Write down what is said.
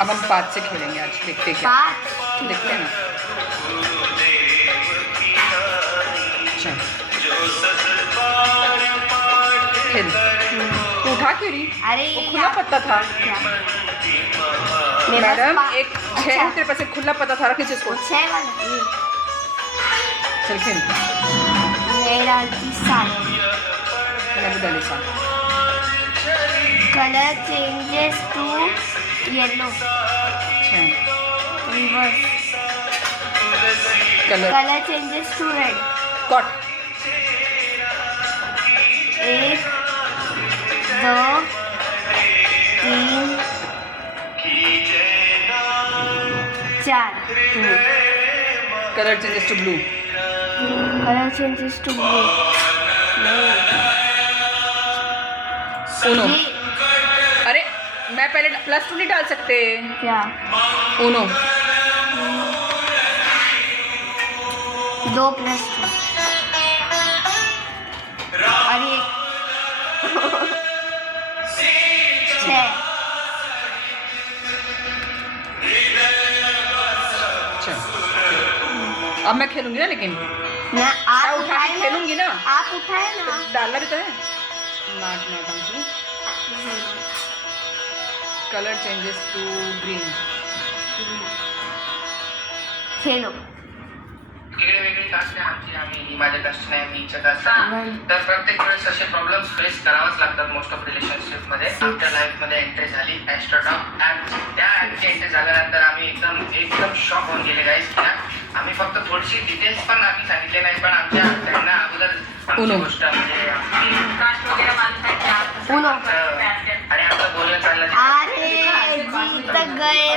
अब हम 5 से खेलेंगे आज, देखते क्या 5 देखते हैं ना। चल खेल। तू उठा क्यों रही? अरे वो खुला पत्ता था क्या मेरे पास मैडम। पा- एक 6 अच्छा, तेरे पास एक खुला पत्ता था, रख इसको। 6 वाला ये चल खेल। मेरा 7 मैं भी डाली साथ। कलर चेंजेस टू येलो अच्छा reverse colour colour changes to red cut 1 2 3 4 colour changes to blue. Colour changes to blue Uno. अरे मैं पहले +2 नहीं डाल सकते। क्या उनो 2 + 2 अरे 6 अच्छा अब मैं खेलूंगी ना, लेकिन ना मैं आप उठा उठाए के खेलूंगी ना। आप उठाए ना डालना भी तो है। Not madam colour changes to green. खेलो वेगळे वेगळे कास्ट आहे आमची, आम्ही माझ्या कास्ट नाही, मी हिच्या कास्ट आहे. तर प्रत्येक वेळेस असे प्रॉब्लेम्स फेस करावाच लागतात मोस्ट ऑफ रिलेशनशिप मध्ये. आमच्या लाईफ मध्ये एंट्री झाली ॲस्ट्रोटॉप ॲप. त्या ॲपची एंट्री झाल्यानंतर आम्ही एकदम शॉक होऊन गेले गाईस. आम्ही फक्त थोडीशी डिटेल्स पण आम्ही सांगितले नाही, पण आमच्या त्यांना अगोदर आमची गोष्ट म्हणजे कास्ट वगैरे उनो आणि आमचं बोलणं चाललं अरे जीत गए